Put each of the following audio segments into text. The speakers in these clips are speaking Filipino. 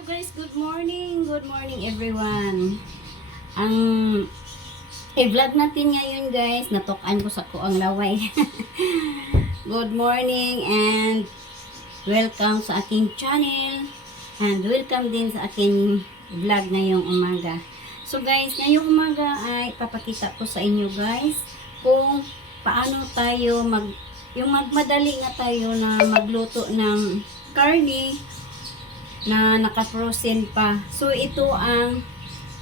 Hello guys, good morning. Good morning everyone. Ang i-vlog natin ngayon guys, natukan ko sa kuang laway. good morning and welcome sa aking channel. And welcome din sa aking vlog ngayong umaga. So guys, ngayong umaga ay papakita ko sa inyo guys kung paano tayo mag yung magmadali nga tayo na magluto ng karne na naka-frozen pa. So, ito ang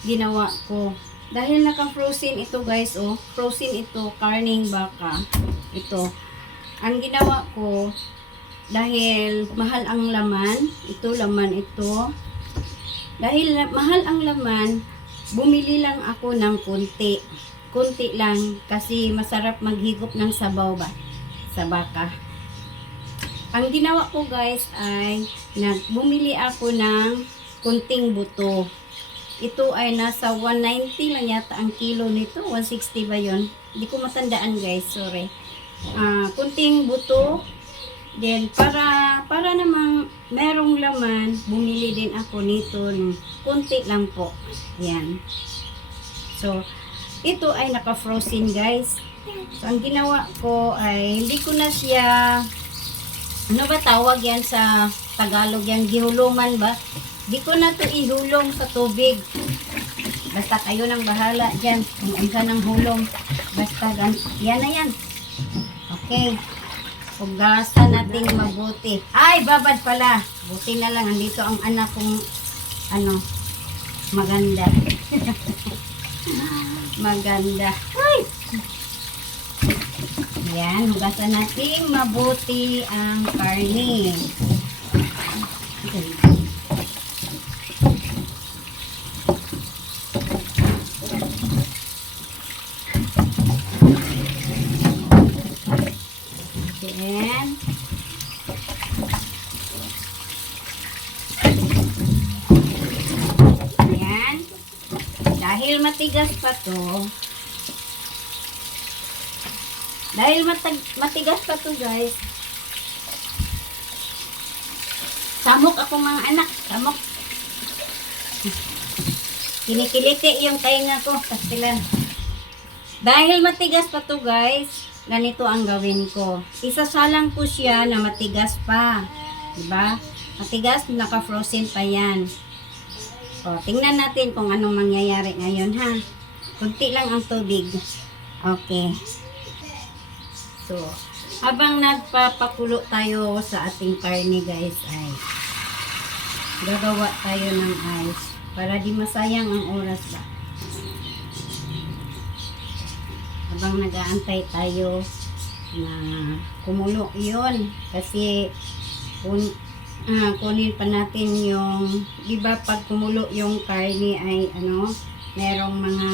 ginawa ko. Dahil naka-frozen ito guys, oh, frozen ito, karning baka. Ito. Ang ginawa ko, dahil mahal ang laman, ito laman ito. Dahil mahal ang laman, bumili lang ako ng kunti. Kunti lang kasi masarap maghigop ng sabaw ba sa baka. Ang ginawa ko guys ay nagbumili ako ng kunting buto. Ito ay nasa 190 lang yata ang kilo nito. 160 ba yon? Hindi ko matandaan guys, sorry. Ah, kunting buto. Then para para namang merong laman, bumili din ako nito ng kunti lang po. Yan. So, ito ay naka-frozen guys. So, ang ginawa ko ay hindi ko na siya ano ba tawag yan sa Tagalog yan? Gihuluman ba? Di ko na to ihulong sa tubig. Basta kayo nang bahala dyan. Kung ka ng hulong. Basta gan yan na yan. Okay. Hugasan natin mabuti. Ay, babad pala. Buti na lang. Andito ang anak kong ano, maganda. maganda. Ay! Yan, hugasan natin mabuti ang karne. Then, yan. Dahil matigas pa to, dahil matag matigas pa to guys. Samok ako mga anak. Samok. Kinikiliti yung tainga ko. Kastilan. Dahil matigas pa to guys, ganito ang gawin ko. Isasalang ko siya na matigas pa. Diba? Matigas, naka-frozen pa yan. O, tingnan natin kung anong mangyayari ngayon ha. Kunti lang ang tubig. Okay. So, habang nagpapakulo tayo sa ating karne guys ay gagawa tayo ng ice para di masayang ang oras ba. Habang nag-aantay tayo na kumulo yon kasi kun, ah, kunin pa natin yung di ba pag kumulo yung karne ay ano merong mga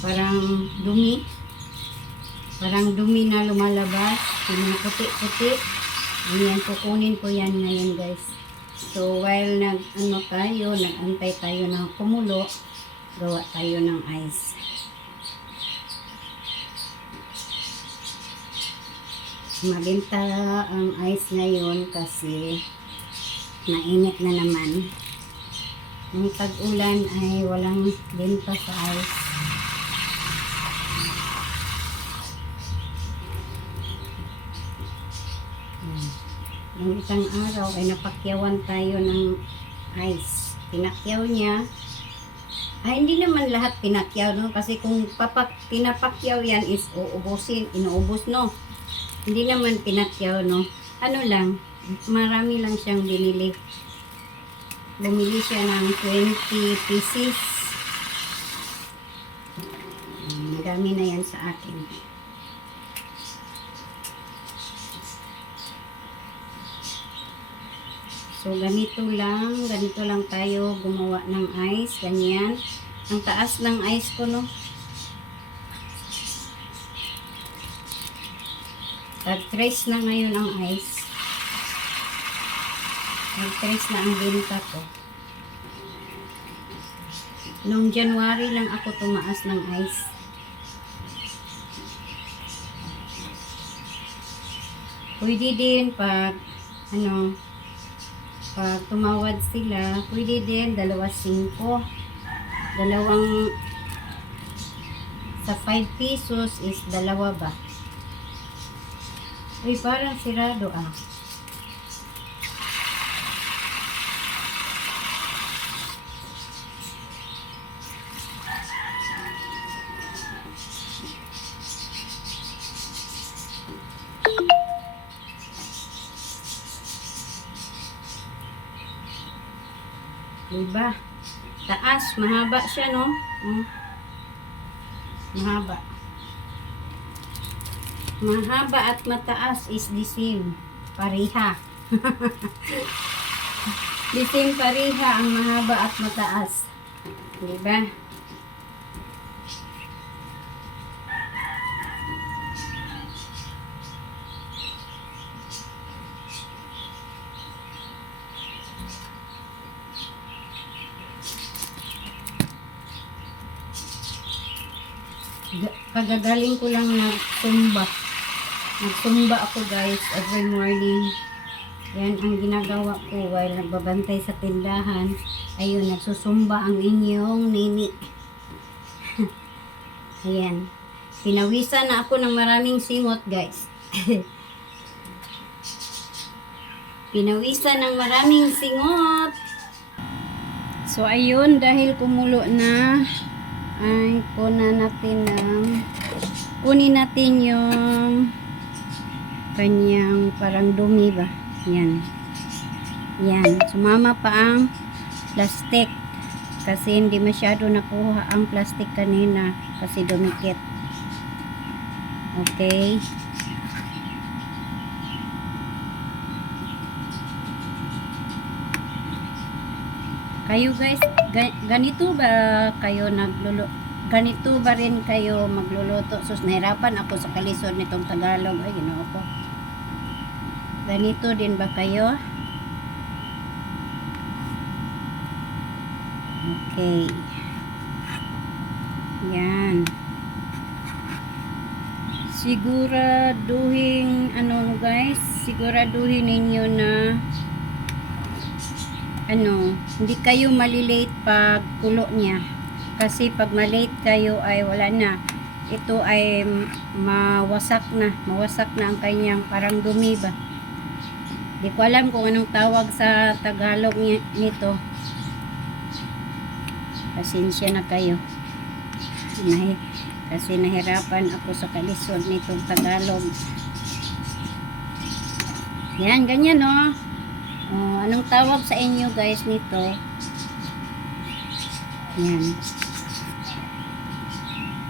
parang dumi Parang dumi na lumalabas. Yung puti-puti. Kukunin ko yan ngayon guys. So, while nag, ano tayo, nag-antay tayo ng kumulo, gawa tayo ng ice. Mabenta ang ice ngayon kasi mainit na naman. Yung tag-ulan ay walang benta sa ice. Yung isang araw ay napakyawan tayo ng ice. Pinakyaw niya. Ay, hindi naman lahat pinakyaw, no? Kasi kung papak, pinapakyaw yan is uubusin, inuubos, no? Hindi naman pinakyaw, no? Ano lang, marami lang siyang binili. Bumili siya ng 20 pieces. Marami na yan sa akin. So, ganito lang, ganito lang tayo gumawa ng ice, ganyan. Ang taas ng ice ko, no? Nag-trace na ngayon ang ice. Nag-trace na ang binta ko. Noong January lang ako tumaas ng ice. Pwede din pag ano Pag tumawad sila, pwede din dalawa singko. Dalawang sa 5 pesos is dalawa ba? Uy, parang sirado ah. Diba? Taas, mahaba siya, no? Mm. Mahaba. Mahaba at mataas is the same. Pareha. the same pareha ang mahaba at mataas. Diba? Kagagaling ko lang nagsumba. Nagsumba ako guys every morning. Yan ang ginagawa ko while nagbabantay sa tindahan. Ayun, nagsusumba ang inyong nini. Ayan. Pinawisan na ako ng maraming singot guys. Pinawisan ng maraming singot. So ayun, dahil kumulo na, ay kunan natin ng kunin natin yung kanyang parang dumi ba? Yan. Yan. Sumama pa ang plastic. Kasi hindi masyado nakuha ang plastic kanina kasi dumikit. Okay. Kayo guys ganito ba kayo naglulo ganito ba rin kayo magluluto? Sus nahirapan ako sa kalisod nitong Tagalog. Ay ginoo ko. Ganito din ba kayo? Okay. Yan. Siguraduhin ano guys? Siguraduhin ninyo na ano, hindi kayo malilate pag kulo niya. Kasi pag malate kayo ay wala na. Ito ay mawasak na. Mawasak na ang kanyang parang dumi ba. Di ko alam kung anong tawag sa Tagalog ni- nito. Pasensya na kayo. Nahi, kasi nahirapan ako sa kalisod nitong Tagalog. Yan, ganyan no. Oh, anong tawag sa inyo guys nito? Yan.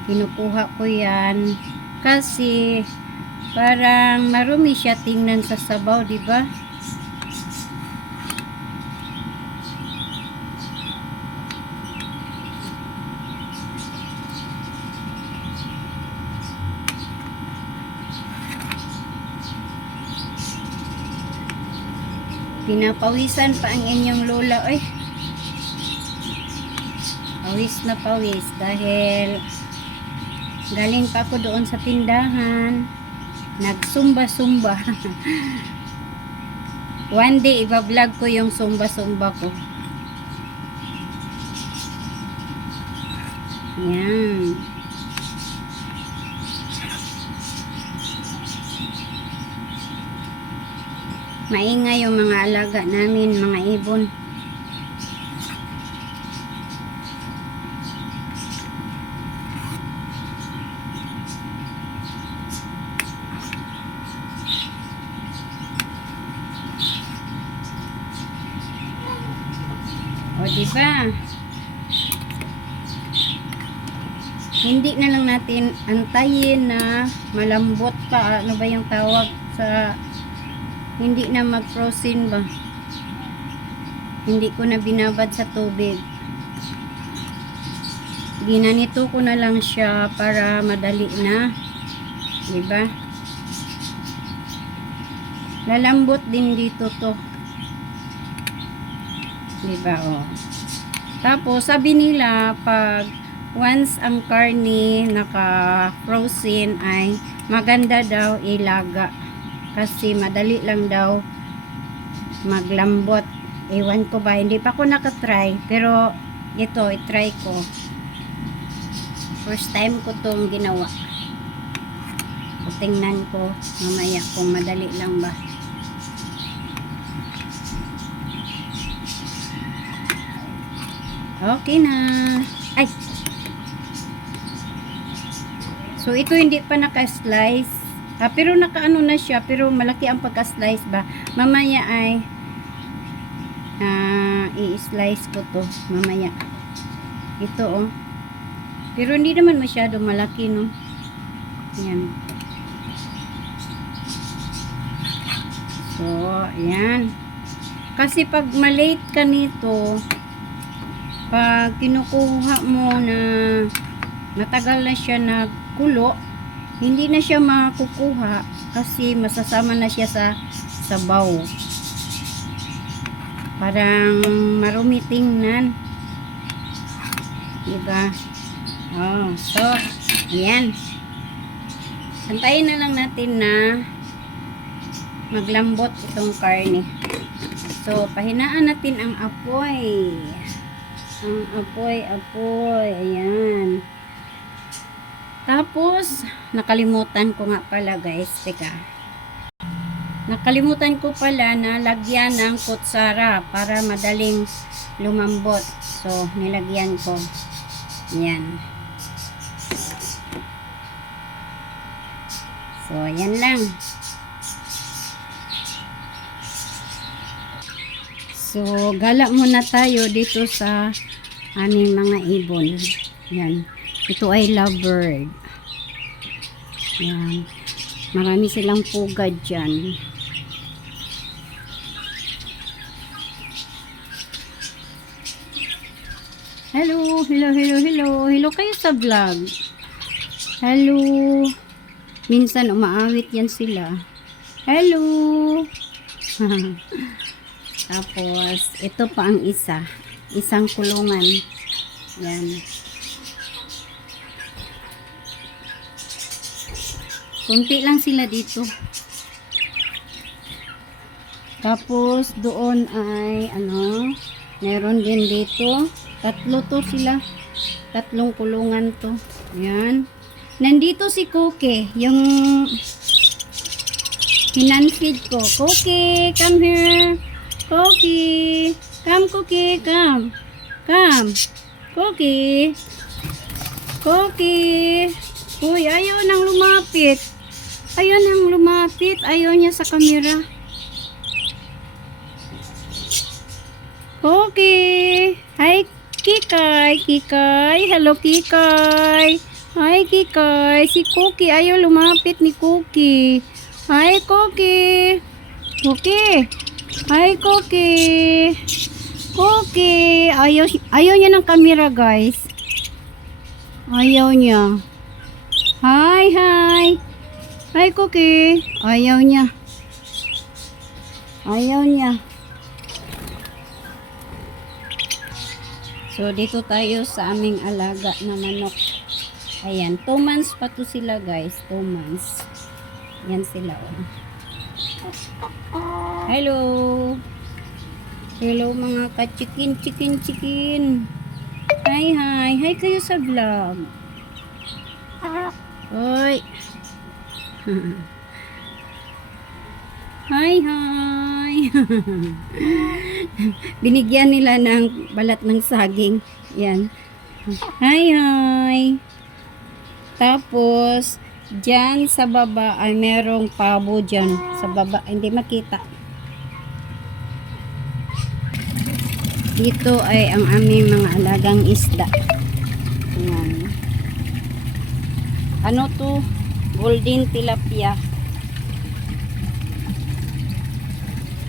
Kinukuha ko yan kasi parang marumi siya tingnan sa sabaw, di ba? Pinapawisan pa ang inyong lola. Ay, pawis na pawis dahil galing pa ako doon sa tindahan. Nagsumba-sumba. One day, iba-vlog ko yung sumba-sumba ko. Yan. Maingay yung mga alaga namin, mga ibon. O, di ba? Hindi na lang natin antayin na malambot pa. Ano ba yung tawag sa hindi na mag-frozen ba? Hindi ko na binabad sa tubig. Ginanito ko na lang siya para madali na. 'Di ba? Lalambot din dito to. 'Di ba oh. Tapos sabi nila pag once ang karne naka-frozen ay maganda daw ilaga kasi madali lang daw maglambot Ewan ko ba, hindi pa ako nakatry. Pero, ito, itry ko. First time ko tong ginawa. Tingnan ko mamaya kung madali lang ba. Okay na. Ay! So, ito hindi pa naka-slice. Ah, pero nakaano na siya, pero malaki ang pagka-slice ba. Mamaya ay ah, i-slice ko to mamaya. Ito oh. Pero hindi naman masyado malaki no. Yan. So, yan. Kasi pag malate ka nito, pag kinukuha mo na matagal na siya nagkulo, hindi na siya makukuha kasi masasama na siya sa sabaw. Parang marumi tingnan. Diba? Oh, so, yan. Santayin na lang natin na maglambot itong karne. So, pahinaan natin ang apoy. Ang apoy, apoy. Ayan. Tapos, nakalimutan ko nga pala guys. Teka. Nakalimutan ko pala na lagyan ng kutsara para madaling lumambot. So, nilagyan ko. Yan. So, yan lang. So, gala muna tayo dito sa aming mga ibon. Yan. Ito ay lovebird. Yan. Marami silang pugad dyan. Hello, hello, hello, hello. Hello kayo sa vlog. Hello. Minsan umaawit yan sila. Hello. Tapos, ito pa ang isa. Isang kulungan. Yan. Kunti lang sila dito. Tapos, doon ay, ano, meron din dito. Tatlo to sila. Tatlong kulungan to. Yan. Nandito si Cookie, yung hinanfeed ko. Cookie, come here. Cookie. Come, Cookie, come. Come. Cookie. Cookie. Uy, ayaw nang lumapit. Ayaw nang lumapit. Ayaw niya sa camera. Cookie. Hi, Kikay. Kikay. Hello, Kikay. Hi, Kikay. Si Cookie. Ayaw lumapit ni Cookie. Hi, Cookie. Cookie. Hi, Cookie. Cookie. Ayaw, ayaw niya ng camera, guys. Ayaw niya. Hi, hi. Hi, Cookie. Ayaw niya. Ayaw niya. So, dito tayo sa aming alaga na manok. Ayan, 2 months pa to sila guys. 2 months. Yan sila oh. Hello. Hello mga ka-chicken, chicken, chicken. Hi, hi. Hi kayo sa vlog. Hoy. Hi, hi. Binigyan nila ng balat ng saging. Yan. Hi, hi. Tapos, dyan sa baba ay merong pabo dyan. Sa baba, hindi makita. Dito ay ang aming mga alagang isda. Yan. Ano to? Golden tilapia.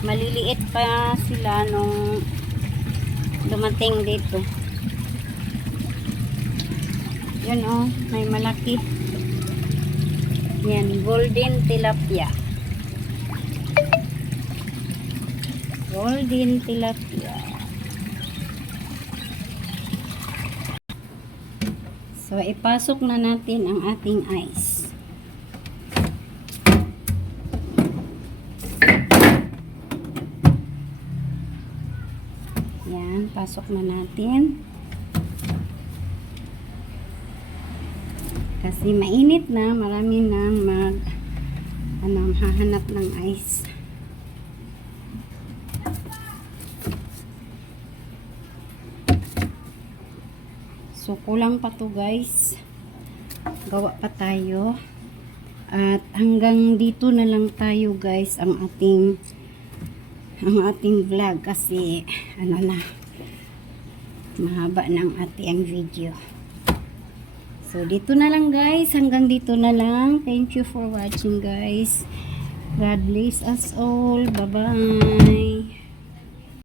Maliliit pa sila nung dumating dito. Yun oh, may malaki. Yan, golden tilapia. Golden tilapia. So, ipasok na natin ang ating ice. Pasok na natin. Kasi mainit na, marami nang mag ano, hahanap ng ice. So, kulang pa to guys. Gawa pa tayo. At hanggang dito na lang tayo guys ang ating ang ating vlog kasi ano na mahaba ng ating video. So, dito na lang guys. Hanggang dito na lang. Thank you for watching guys. God bless us all. Bye-bye.